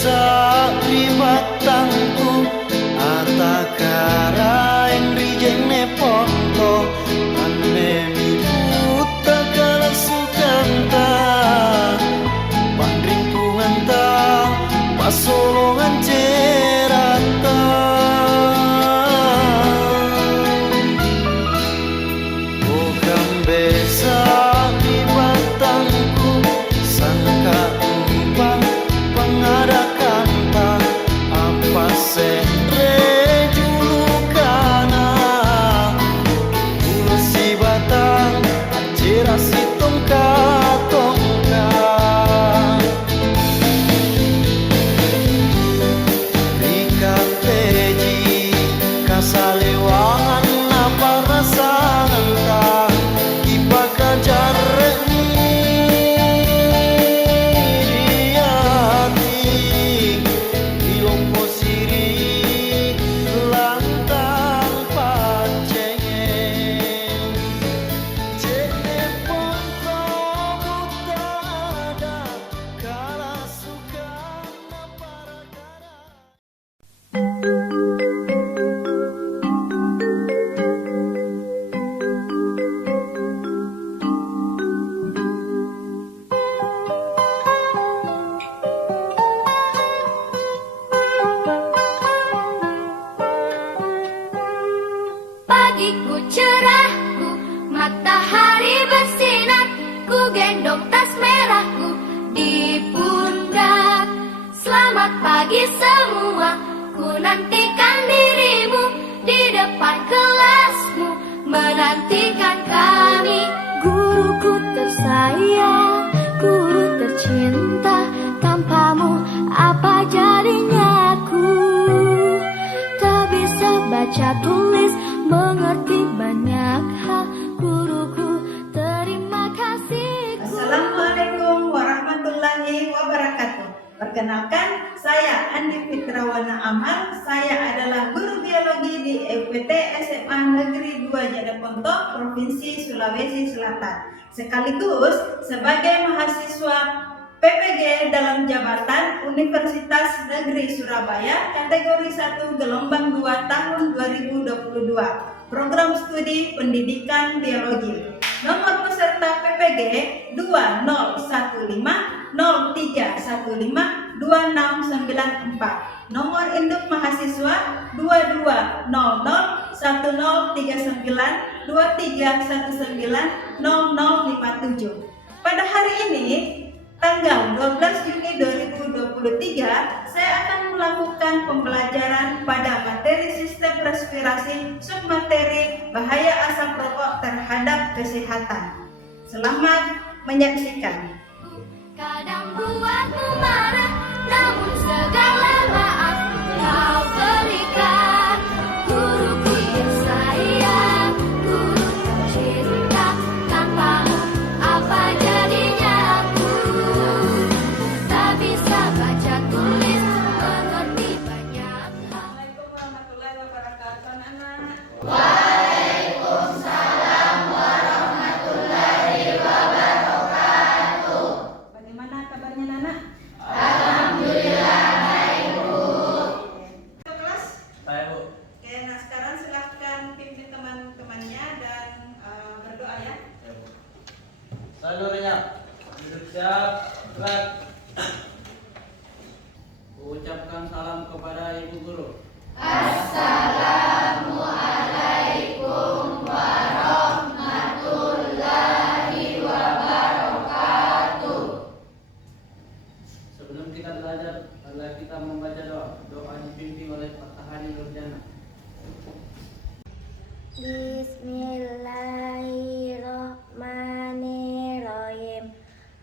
besa di batangku atakara yang rijeng ponto ane mi buta kala sukanta bandring punganta pasolongan cerata bukan besa di batangku sangka ubah pengadakan tak apa sendre julukana si batang acerasi tongka-tongka Rika peji kasalewangan apa rasa nganta ipaka jarni hati ilompo siri lantang pacengen cene ponto butada kala suka para kara Pagiku cerahku, matahari bersinar, ku gendong tas merahku di pundak. Selamat pagi semua, ku nantikan dirimu di depan kelasmu, menantikan kami. Guruku tersayang, guru tercinta, tanpamu apa jadinya aku? Tak bisa baca tulis, mengerti banyak hal, guruku terima kasihku. Assalamualaikum warahmatullahi wabarakatuh. Perkenalkan, saya Andi Fitrawana Amal. Saya adalah guru biologi di EPT SMA Negeri 2 Jadaponto, Provinsi Sulawesi Selatan. Sekaligus sebagai mahasiswa PPG dalam jabatan Universitas Negeri Surabaya kategori 1 gelombang 2 tahun 2022 program studi pendidikan biologi. Nomor peserta PPG 201503152694. Nomor induk mahasiswa 2200103923190057. Pada hari ini tanggal 12 Juni 2023, saya akan melakukan pembelajaran pada materi sistem respirasi submateri bahaya asap rokok terhadap kesehatan. Selamat menyaksikan. Kadang buatmu marah, namun segala maaf kau berikan. Guruku yang sayang, guru tercinta, tanpamu apa jadinya aku? Tak bisa baca tulis, mengerti banyak hal. Assalamualaikum warahmatullahi wabarakatuh, anak-anak. Bagaimana kabarnya, Nana? Alhamdulillah baik, Bu. Ke kelas? Saya Bu. Oke, nah sekarang silahkan pimpin teman-temannya dan berdoa ya. Ya, Bu. Seluruhnya duduk siap, gerak. Ucapkan salam kepada Ibu Guru. Assalamualaikum warahmatullahi wabarakatuh. Sebelum kita belajar, marilah kita membaca doa. Doa dipimpin oleh Pak Tahani Nurjana. Bismillahirrahmanirrahim.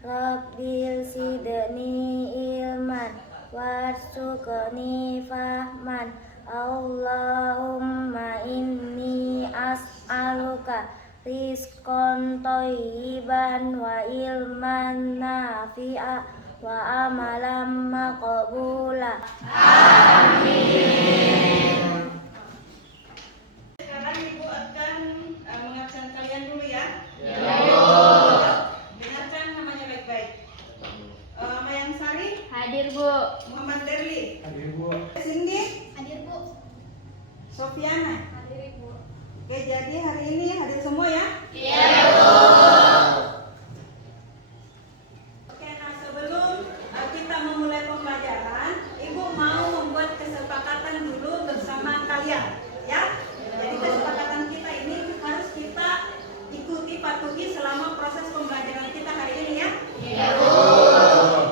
Rabbil sidni ilman warzuqni fahman. Allahumma inni as'aluka rizqan thayyiban wa ilman nafi'a wa amalan maqbula. Sekarang Ibu akan mengabsen kalian dulu ya. Dengarkan namanya baik-baik. Mayangsari, Hadir, Bu. Muhammad Derli. Hadir Bu. Cindy. Hadir Bu. Sofiana. Hadir Bu. Oke, jadi hari ini hadir semua ya? Oke, nah sebelum kita memulai pembelajaran, Ibu mau membuat kesepakatan dulu bersama kalian, ya. Jadi kesepakatan kita ini harus kita ikuti, patuhi selama proses pembelajaran kita hari ini ya.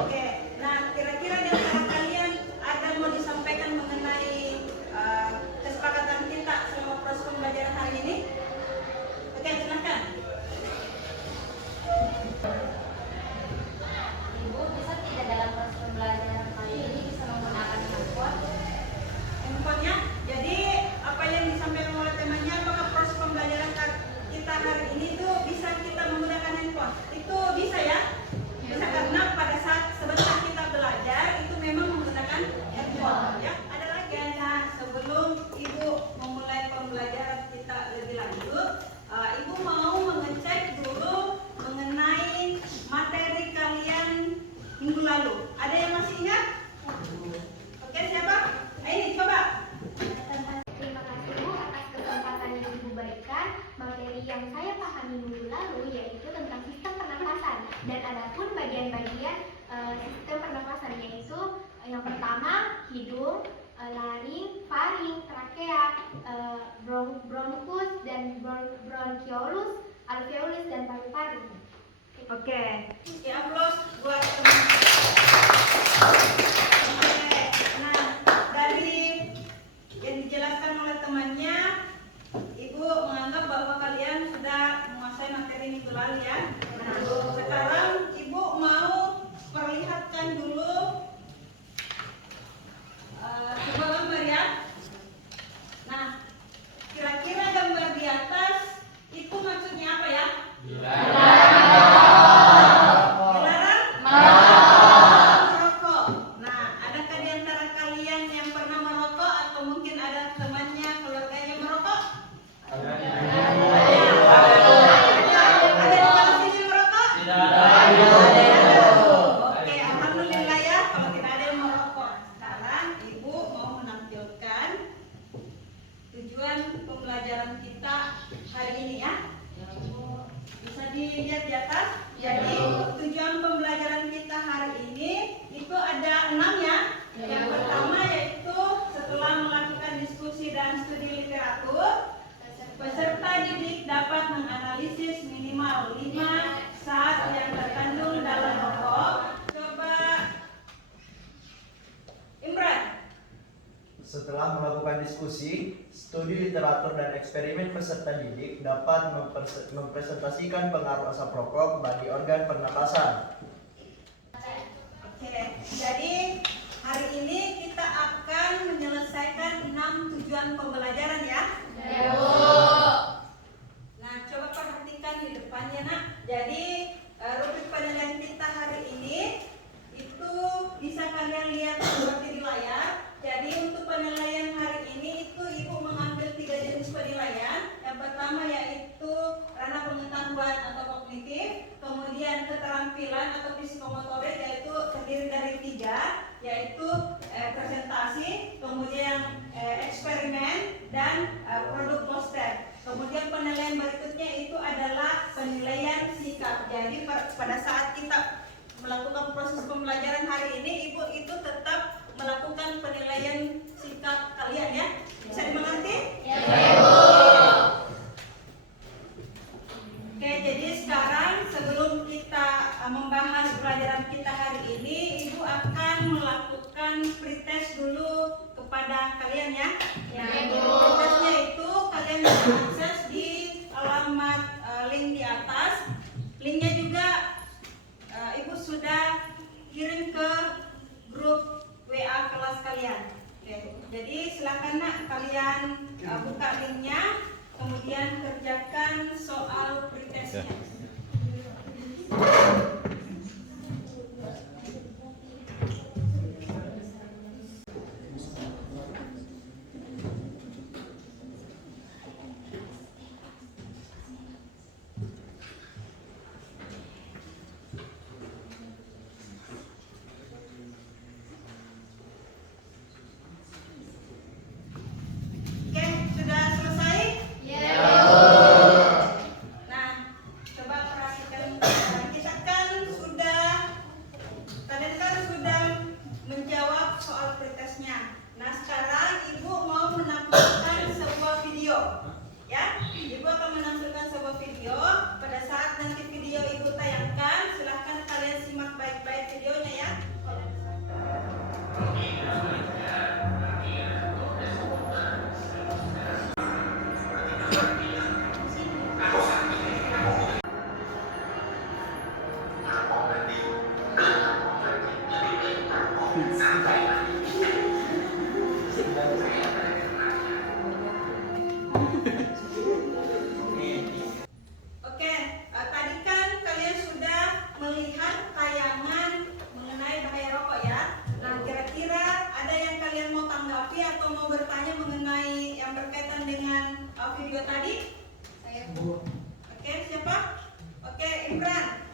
Oke, nah kira-kira di antara kalian ada mau disampaikan mengenai kesepakatan kita selama proses pembelajaran hari ini? Oke, silakan. Ibu bisa tidak dalam proses pembelajaran kali ini bisa menggunakan handphone? Handphonenya. Jadi apa yang disampaikan oleh temannya, apakah proses pembelajaran kita hari ini itu bisa kita menggunakan handphone? Itu bisa ya? Bisa karena pada saat sebentar kita belajar itu memang menggunakan handphone ya. Ada lagi nah sebelum Ibu memulai pembelajaran kita lebih lanjut, Ibu mau mengecek dulu mengenai materi kalian minggu lalu. Ada yang masih ingat? Oke, siapa? Ini coba. Terima kasih Bu atas kesempatan yang Ibu berikan. Materi yang saya pahami minggu lalu yaitu tentang sistem pernafasan dan adapun bagian-bagian sistem pernafasan yaitu yang pertama hidung, laring, faring, trakea, bronkus dan bronchiolus, alveolus dan paru-paru. Oke. Ya, aplaus buat teman. Oke. Nah, dari yang dijelaskan oleh temannya, Ibu menganggap bahwa kalian sudah menguasai materi minggu lalu ya. Nah, sekarang Ibu mau perlihatkan dulu sebuah gambar ya. Nah, kira-kira gambar di atas itu maksudnya apa ya? Dilarang merokok. Nah, adakah di antara kalian yang pernah merokok atau mungkin ada temannya, keluarganya merokok? Ada di kelas ini merokok? Oke, alhamdulillah ya kalau tidak ada yang merokok. Sekarang Ibu mau menampilkan tujuan pembelajaran kita hari ini ya. Bisa dilihat di atas. Jadi tujuan pembelajaran kita hari ini itu ada 6 ya. Yang pertama yaitu setelah melakukan diskusi dan studi literatur, peserta didik dapat menganalisis minimal 5 zat yang terkandung dalam rokok. Coba Imran. Setelah melakukan diskusi, studi literatur dan eksperimen, peserta didik dapat mempresentasikan pengaruh asap rokok bagi organ pernapasan. Oke, jadi hari ini kita akan menyelesaikan 6 tujuan pembelajaran ya. Nah, coba perhatikan di depannya nak. Jadi rubrik penilaian kita hari ini itu bisa kalian lihat seperti di layar. Jadi untuk penilaian hari ini itu Ibu mengambil 3 jenis penilaian. Yang pertama yaitu ranah pengetahuan atau kognitif, kemudian keterampilan atau psikomotorik yaitu terdiri dari 3, yaitu presentasi, kemudian eksperimen dan produk poster. Kemudian penilaian berikutnya itu adalah penilaian sikap. Jadi pada saat kita melakukan proses pembelajaran hari ini, Ibu itu tetap melakukan penilaian sikap kalian ya. Bisa dimengerti? Ya, Bu. Oke, jadi sekarang sebelum kita membahas pelajaran kita hari ini, Ibu akan melakukan pretest dulu kepada kalian ya. Pretestnya itu kalian bisa akses di alamat link di atas. Linknya juga Ibu sudah kirim ke grup WA kelas kalian. Oke. Jadi silakan nak kalian buka linknya, kemudian kerjakan soal pretestnya. Oke, tadi kan kalian sudah melihat tayangan mengenai bahaya rokok ya. Nah, kira-kira ada yang kalian mau tanggapi atau mau bertanya mengenai yang berkaitan dengan video tadi? Saya Oke, siapa? Oke, Imran.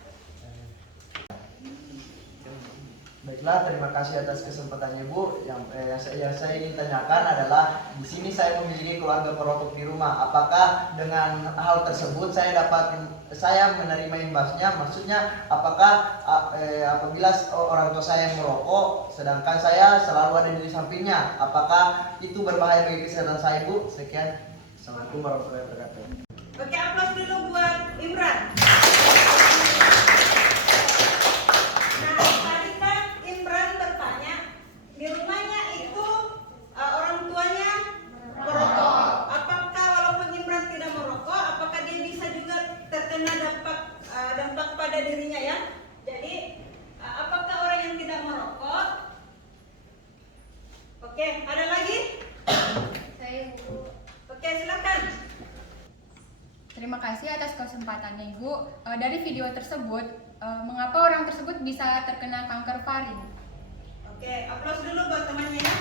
Baiklah, terima kasih atas kesempatannya Bu. Yang saya ingin tanyakan adalah di sini saya memiliki keluarga perokok di rumah. Apakah dengan hal tersebut saya menerima imbasnya? Maksudnya apakah apabila orang tua saya yang merokok sedangkan saya selalu ada di sampingnya, apakah itu berbahaya bagi kesehatan saya Bu? Sekian. Assalamualaikum warahmatullahi wabarakatuh. Oke, aplaus dulu buat Imran. Nah, tadi kan Imran bertanya, di rumahnya itu orang tuanya merokok. Apakah walaupun Imran tidak merokok, apakah dia bisa juga terkena dampak pada dirinya ya? Jadi, apakah orang yang tidak merokok? Oke, ada lagi? Bu. Oke, silakan. Terima kasih atas kesempatannya Ibu. Dari video tersebut, mengapa orang tersebut bisa terkena kanker faring? Oke, aplaus dulu buat temannya ya.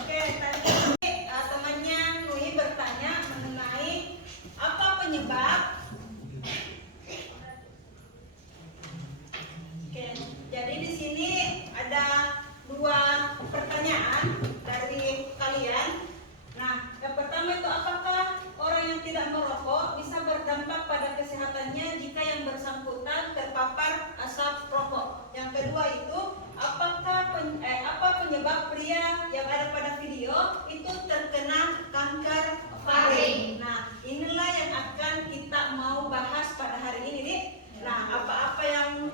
Oke, tadi temannya Nui bertanya mengenai apa penyebab. Oke, jadi di sini ada dua pertanyaan dari kalian. Nah, yang pertama itu apakah orang yang tidak merokok bisa berdampak pada kesehatannya jika yang bersangkutan terpapar asap rokok? Yang kedua itu apakah apa penyebab pria yang ada pada video itu terkena kanker faring? Nah, inilah yang akan kita mau bahas pada hari ini, Dik. Nah, apa-apa yang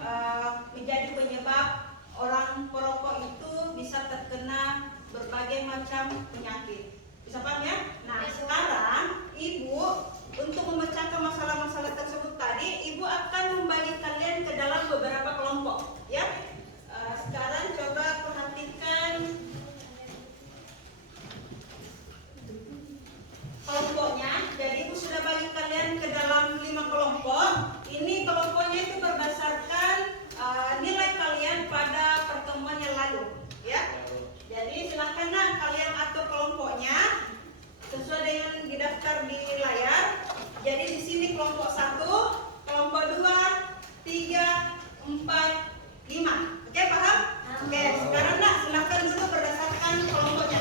menjadi penyebab orang perokok itu bisa terkena berbagai macam penyakit. Bisa paham ya? Nah, sekarang Ibu untuk memecahkan masalah-masalah tersebut tadi, Ibu akan membagi kalian ke dalam beberapa kelompok, ya. Sekarang coba perhatikan kelompoknya. Jadi Ibu sudah bagi kalian ke dalam 5 kelompok. Ini kelompoknya itu berdasarkan nilai kalian pada pertemuan yang lalu, ya. Jadi silahkan kalian atur kelompoknya sesuai dengan didaftar di layar. Jadi di sini kelompok 1, kelompok 2, 3, 4, 5. Oke, paham? Oke, sekarang silahkan dulu berdasarkan kelompoknya.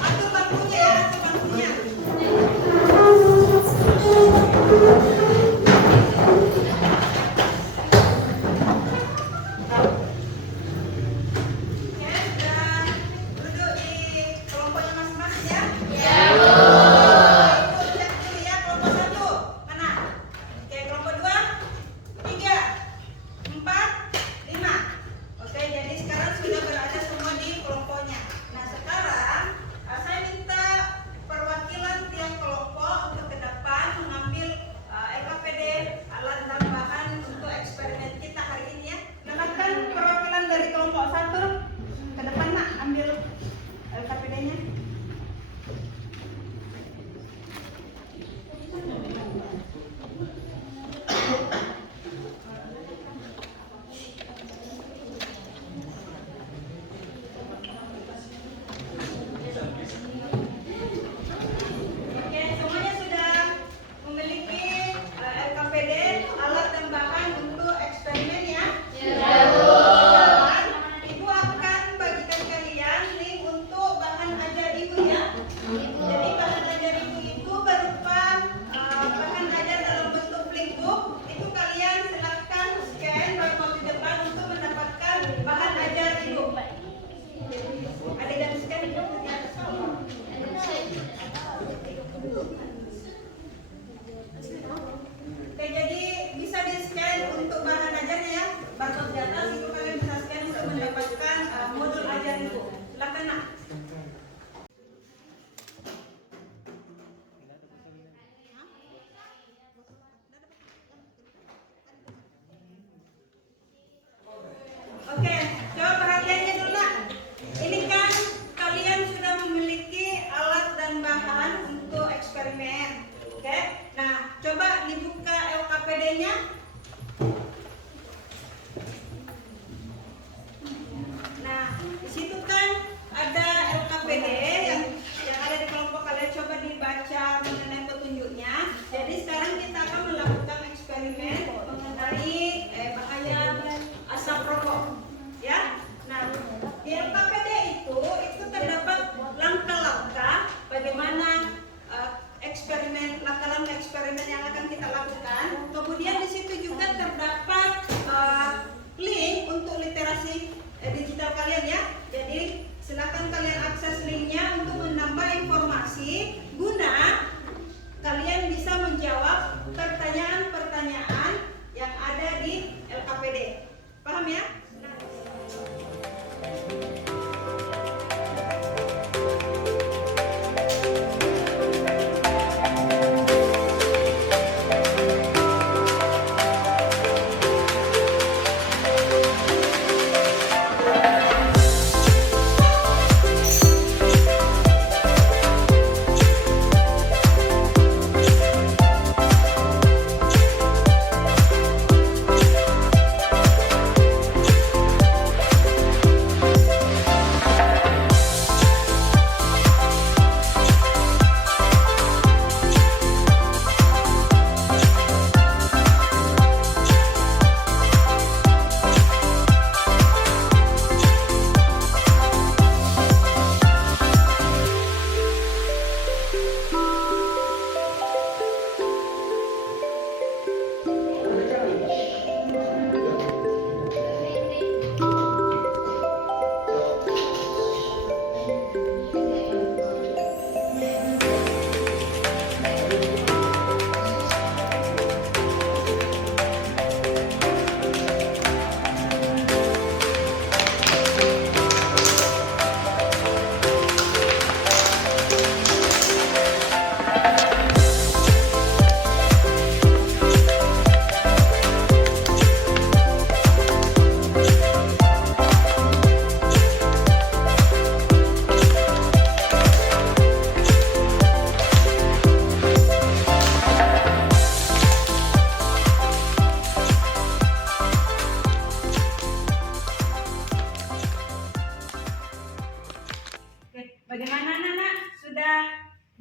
Atur bangkunya ya, atur bangkunya. Ibu akan bagikan kalian link untuk bahan ajar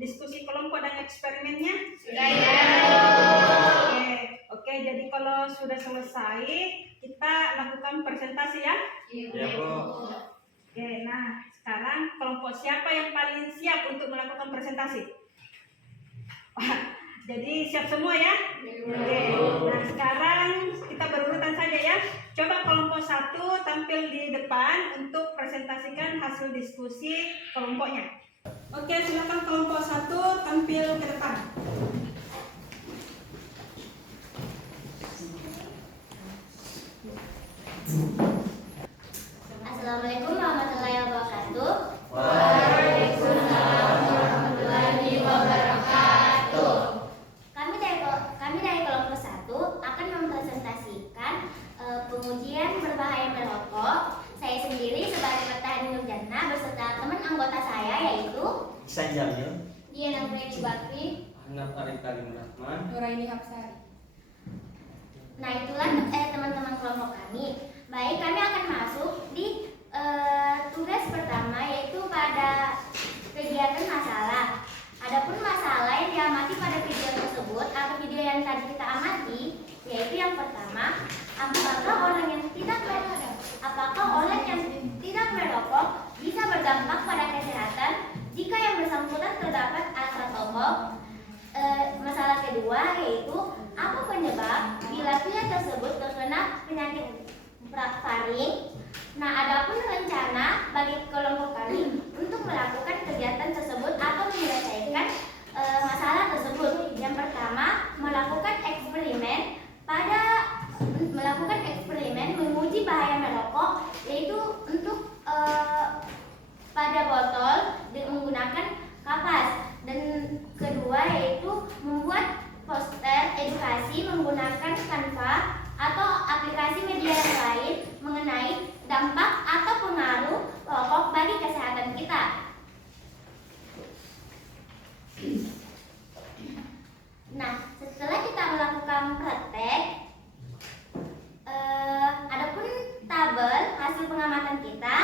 diskusi kelompok dan eksperimennya? Sudah ya. Oke, jadi kalau sudah selesai, kita lakukan presentasi ya. Ya, Bu. Oke, nah sekarang kelompok siapa yang paling siap untuk melakukan presentasi? Wah, jadi siap semua ya? Oke, nah sekarang kita berurutan saja ya. Coba kelompok 1 tampil di depan untuk presentasikan hasil diskusi kelompoknya. Oke, silakan kelompok 1 tampil ke depan. Assalamualaikum warahmatullahi wabarakatuh. Waalaikumsalam warahmatullahi wabarakatuh. Kami dari kelompok 1 akan mempresentasikan pengujian berbahaya merokok. Saya sendiri sebagai petani Nurjana beserta teman anggota saya yaitu Ihsan Jamil. Dian Anggreni Bakri. Anak Arif Karim Rahman. Nuraini Hapsari. Nah itulah teman-teman kelompok kami. Baik, kami akan masuk di tugas pertama yaitu pada kegiatan masalah. Adapun masalah yang diamati pada video tersebut atau video yang tadi kita amati yaitu yang pertama, apakah orang yang tidak merokok bisa berdampak pada kesehatan jika yang bersangkutan terdapat asam rokok. Masalah kedua yaitu apa penyebab bila pria tersebut terkena penyakit faring. Nah, adapun rencana bagi kelompok kami untuk melakukan kegiatan tersebut atau menyelesaikan masalah tersebut. Yang pertama, melakukan eksperimen menguji bahaya merokok, yaitu untuk pada botol menggunakan kapas. Dan kedua yaitu membuat poster edukasi menggunakan Canva atau aplikasi media yang lain mengenai dampak atau pengaruh rokok bagi kesehatan kita. Nah, setelah kita melakukan praktek, adapun tabel hasil pengamatan kita.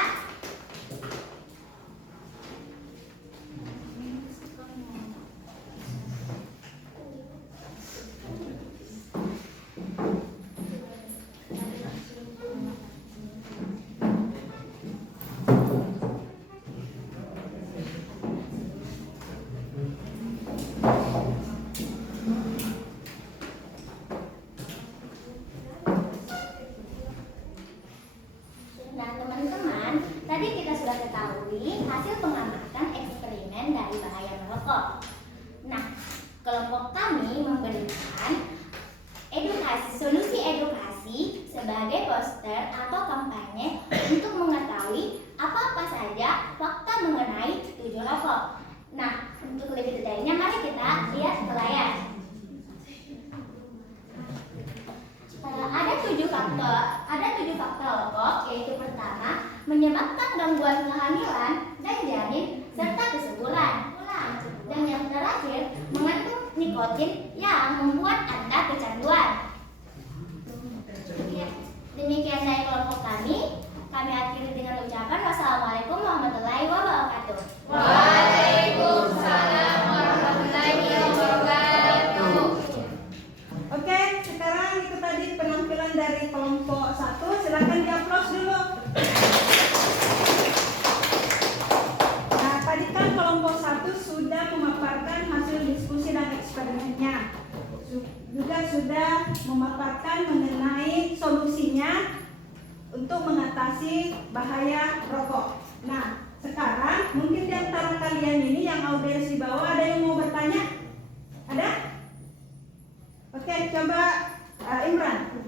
Nah teman-teman, tadi kita sudah ketahui hasil pengamatan eksperimen dari bahaya merokok. Nah, kelompok kami memberikan solusi edukasi sebagai poster atau kampanye untuk mengetahui apa-apa saja fakta mengenai tujuh rokok. Nah, untuk lebih detailnya mari kita lihat ke layar. Ada tujuh faktor rokok, yaitu pertama, menyebabkan gangguan kehamilan dan janin serta kesuburan. Dan yang terakhir, mengandung nikotin yang membuat Anda kecanduan. Ya, demikian dari kelompok kami. Kami akhiri dengan ucapan wassalamualaikum warahmatullahi wabarakatuh. Waalaikumsalam warahmatullahi wabarakatuh. Oke, sekarang itu tadi penampilan dari kelompok 1. Silakan di-upload dulu. Nah, tadi kan kelompok 1 sudah memaparkan hasil diskusi dan eksperimennya. Juga sudah memaparkan mengenai solusinya untuk mengatasi bahaya rokok. Nah, sekarang mungkin di antara kalian ini yang audiens di bawah ada yang mau bertanya? Ada? Oke, coba Imran.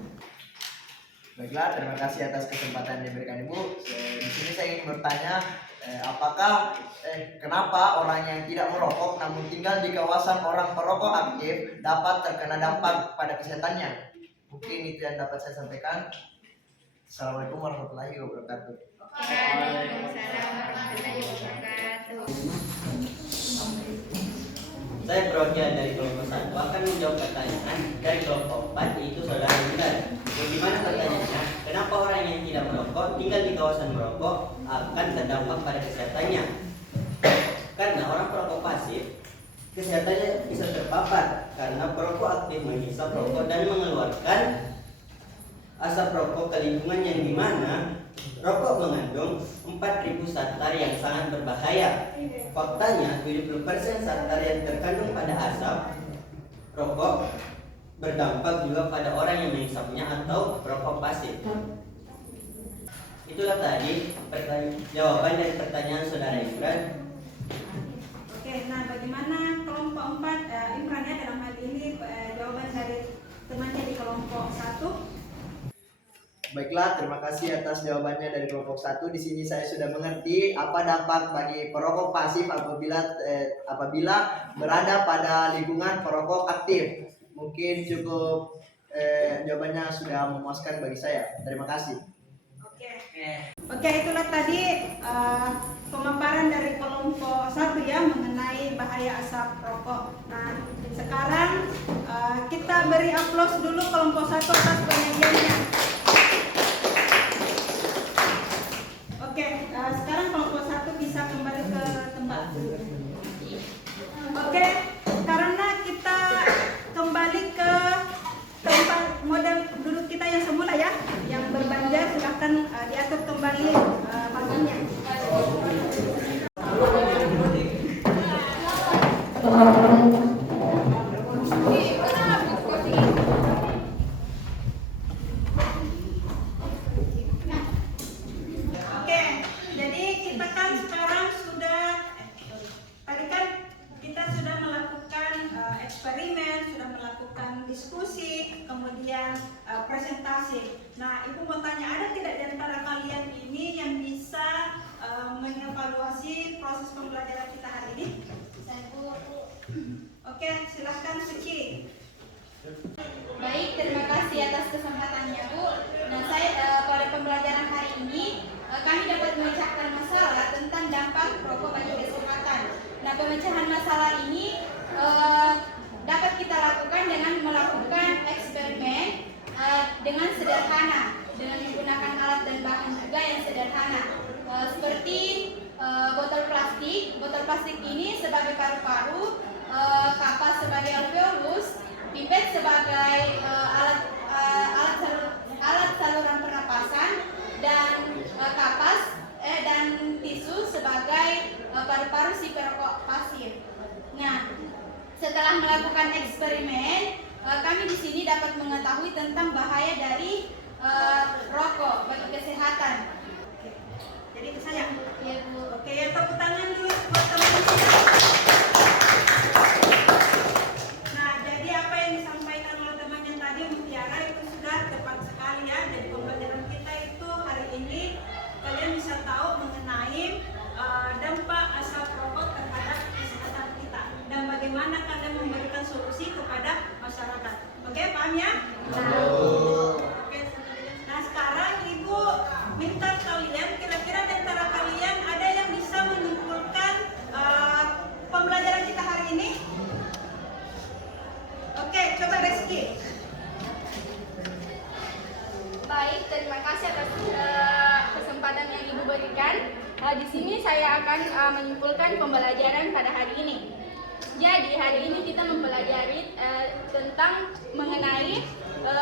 Baiklah, terima kasih atas kesempatan yang diberikan Ibu. Di sini saya ingin bertanya, apakah kenapa orang yang tidak merokok namun tinggal di kawasan orang perokok aktif dapat terkena dampak pada kesehatannya? Mungkin itu yang dapat saya sampaikan. Assalamualaikum warahmatullahi wabarakatuh. Waalaikumsalam warahmatullahi wabarakatuh. Saya perwakilan dari kelompok 1 akan menjawab pertanyaan dari kelompok 4 yaitu saudara Imran. Bagaimana pertanyaannya? Kenapa orang yang tidak merokok tinggal di kawasan merokok akan terdampak pada kesehatannya? Karena orang perokok pasif kesehatannya bisa terpapar karena perokok aktif menghisap rokok dan mengeluarkan asap rokok ke lingkungan yang dimana rokok mengandung 4.000 sartar yang sangat berbahaya. Faktanya 70% sartar yang terkandung pada asap rokok berdampak juga pada orang yang menghisapnya atau rokok pasif. Itulah tadi jawaban dari pertanyaan saudara Imran. Oke, nah bagaimana kelompok 4 Imran ya dalam hal ini jawaban dari temannya di kelompok 1? Baiklah, terima kasih atas jawabannya dari kelompok 1. Di sini saya sudah mengerti apa dampak bagi perokok pasif apabila berada pada lingkungan perokok aktif. Mungkin cukup jawabannya sudah memuaskan bagi saya. Terima kasih. Oke, itulah tadi pemaparan dari kelompok 1 ya mengenai bahaya asap rokok. Nah, sekarang kita beri aplaus dulu kelompok 1 atas penyajiannya. Oke, sekarang kelompok 1 bisa kembali ke tempat. Oke, karena kita kembali ke tempat model duduk kita yang semula ya, yang berbanjar, silahkan diatur kembali baginya. Oke, jadi kita kan sekarang tadi kan kita sudah melakukan eksperimen, sudah melakukan diskusi, kemudian presentasi. Nah, Ibu mau tanya, ada tidak di antara kalian ini yang bisa mengevaluasi proses pembelajaran kita hari ini? Oke, silahkan Suci. Baik, terima kasih atas kesempatannya Bu. Nah, saya pada pembelajaran hari ini kami dapat memecahkan masalah tentang dampak rokok bagi kesehatan. Nah, pemecahan masalah ini dapat kita lakukan dengan melakukan eksperimen dengan sederhana, dengan menggunakan alat dan bahan juga yang sederhana, seperti botol plastik. Botol plastik ini sebagai paru-paru, kapas sebagai alveolus, pipet sebagai alat saluran pernapasan, dan kapas dan tisu sebagai paru-paru si perokok pasif. Nah, setelah melakukan eksperimen, kami di sini dapat mengetahui tentang bahaya dari rokok bagi kesehatan. Jadi itu saya. Ya Bu. Oke, ya tepuk tangan dulu buat teman-teman. Nah, jadi apa yang disampaikan oleh temannya tadi Mutiara itu sudah tepat sekali ya. Jadi pembelajaran kita itu hari ini kalian bisa tahu mengenai dampak asap rokok terhadap kesehatan kita dan bagaimana kalian memberikan solusi kepada masyarakat. Oke, paham ya? Oke. Nah, sekarang Ibu minta kalian, kira-kira di antara kalian ada yang bisa menyimpulkan pembelajaran kita hari ini? Oke, coba Reski. Baik, terima kasih atas kesempatan yang Ibu berikan. Di sini saya akan menyimpulkan pembelajaran pada hari ini. Jadi hari ini kita mempelajari tentang mengenai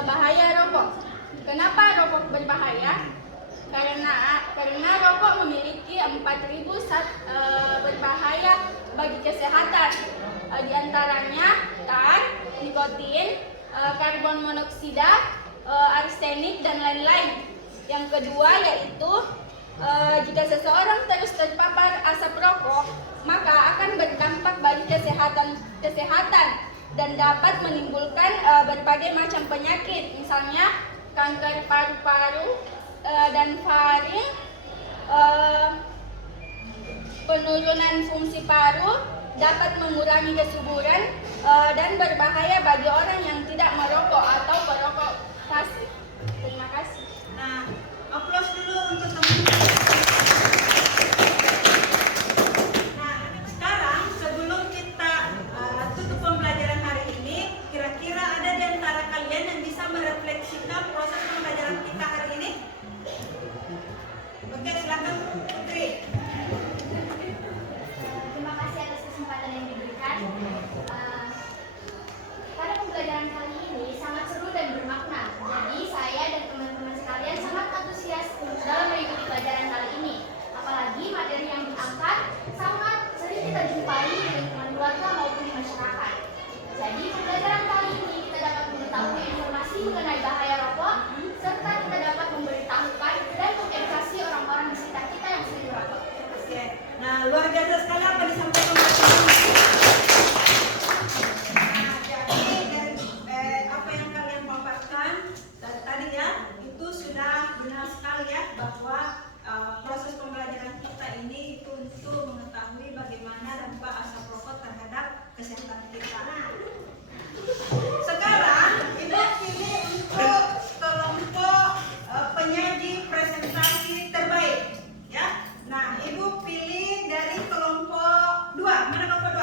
bahaya rokok. Kenapa rokok berbahaya? Karena rokok memiliki 4.000 zat berbahaya bagi kesehatan. Di antaranya tar, nikotin, karbon monoksida, arsenik, dan lain-lain. Yang kedua yaitu jika seseorang terus terpapar asap rokok, maka akan berdampak bagi kesehatan dan dapat menimbulkan berbagai macam penyakit, misalnya kanker paru-paru dan faring, penurunan fungsi paru, dapat mengurangi kesuburan, dan berbahaya bagi orang yang tidak merokok atau perokok pasif. Terima kasih. Nah, aplaus dulu untuk teman-teman. Nah, sekarang sebelum kita tutup pembelajaran hari ini, kira-kira ada di antara kalian yang bisa merefleksikan proses pembelajaran kita hari ini? Oke, silakan Putri. Terima kasih atas kesempatan yang diberikan. luar biasa sekali apa disampaikan oleh teman-teman. Nah, jadi dari apa yang kalian paparkan tadi ya, itu sudah benar sekali ya bahwa proses pembelajaran kita ini itu untuk mengetahui bagaimana dampak asap rokok terhadap kesehatan kita. Sekarang Ibu pilih untuk kelompok penyaji presentasi terbaik ya. Nah, Ibu pilih dari kelompok 2. Mana kelompok 2?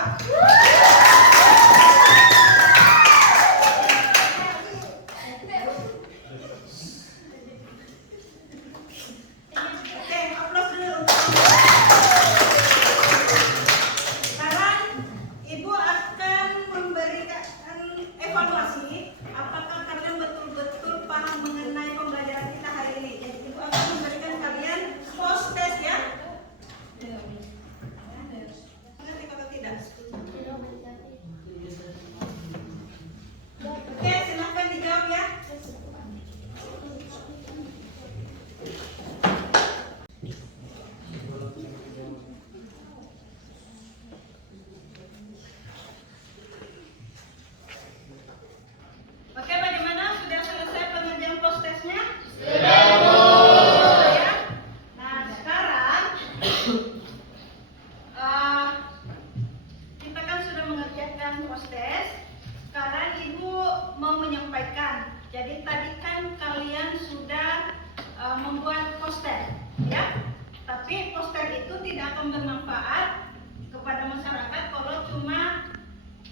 Oke, aplaus dulu. Sekarang Ibu akan memberikan evaluasi apakah kalian betul-betul paham mengenai pembelajaran kita hari ini. Jadi Ibu akan memberikan kalian post test ya. Mengerti atau tidak? Oke, silakan dijawab ya. Oke, bagaimana? Sudah selesai pengerjaan post testnya? Sudah, Bu. Ya. Nah, sekarang kita kan sudah mengerjakan post test. Sekarang Ibu mau menyampaikan. Jadi tadi kan kalian sudah membuat poster, ya. Tapi poster itu tidak akan bermanfaat kepada masyarakat kalau cuma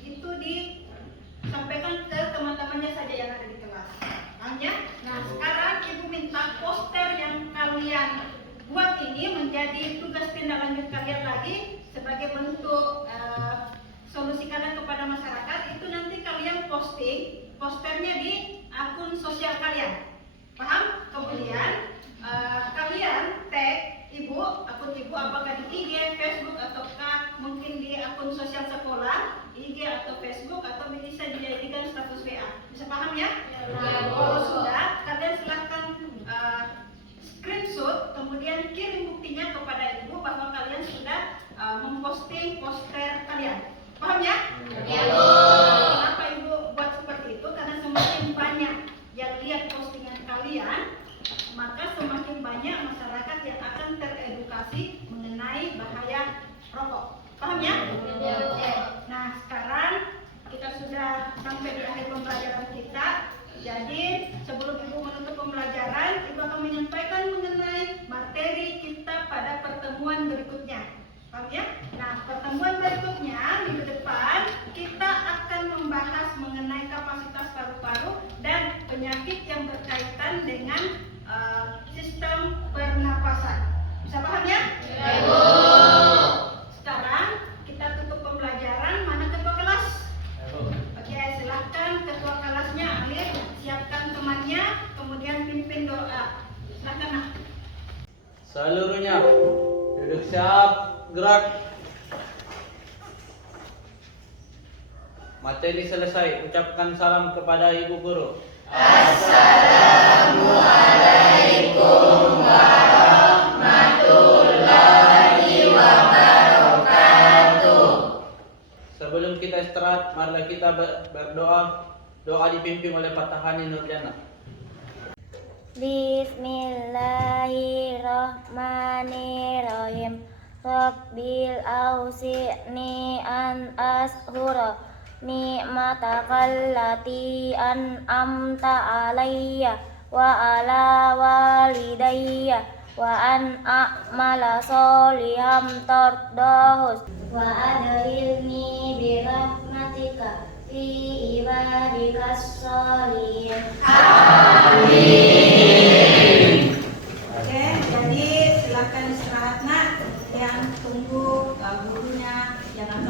itu disampaikan ke teman-temannya saja yang ada di kelas. Paham ya? Nah, sekarang Ibu minta poster yang kalian buat ini menjadi tugas tindak lanjut kalian lagi sebagai bentuk solusi kalian kepada masyarakat. Itu nanti kalian posting posternya di akun sosial kalian. Paham? Kemudian kalian tag Ibu, akun Ibu apakah di IG, Facebook, ataukah mungkin di akun sosial sekolah, IG atau Facebook, atau bisa dijadikan status WA. Bisa paham ya? Nah, kalau sudah, kalian silahkan screenshot, kemudian kirim buktinya kepada Ibu bahwa kalian sudah memposting poster kalian. Paham ya? Ya, Bu. Kenapa Ibu buat seperti itu? Karena semakin banyak yang lihat postingan kalian, maka semakin banyak masyarakat yang akan teredukasi mengenai bahaya rokok. Paham ya? Oke. Nah, sekarang kita sudah sampai di akhir pembelajaran kita. Jadi, sebelum Ibu menutup pembelajaran, Ibu akan menyampaikan mengenai materi kita pada pertemuan berikutnya. Paham ya? Nah, pertemuan berikutnya minggu depan kita akan membahas mengenai kapasitas paru-paru dan penyakit yang berkaitan dengan sistem pernapasan. Bisa paham ya? Ya, Bu. Sekarang kita tutup pembelajaran. Mana ketua kelas? Ya, Bu. Oke, silahkan ketua kelasnya Alif siapkan temannya, kemudian pimpin doa. Silahkan, Nak. Seluruhnya duduk siap, gerak. Materi selesai. Ucapkan salam kepada Ibu Guru. Assalamualaikum warahmatullahi wabarakatuh. Sebelum kita istirahat, marilah kita berdoa. Doa dipimpin oleh Fatahani Nurjana. Bismillahirrahmanirrahim. Rabbil ausi'ni an ashura ni'matakallati an'amta alayya wa ala walidayya wa an a'mala soliham tardahus wa adkhilni bi rahmatika fi ibadikas sholihin. Amin. Oke, jadi silakan istirahat, Nak. Yang tunggu gurunya, jangan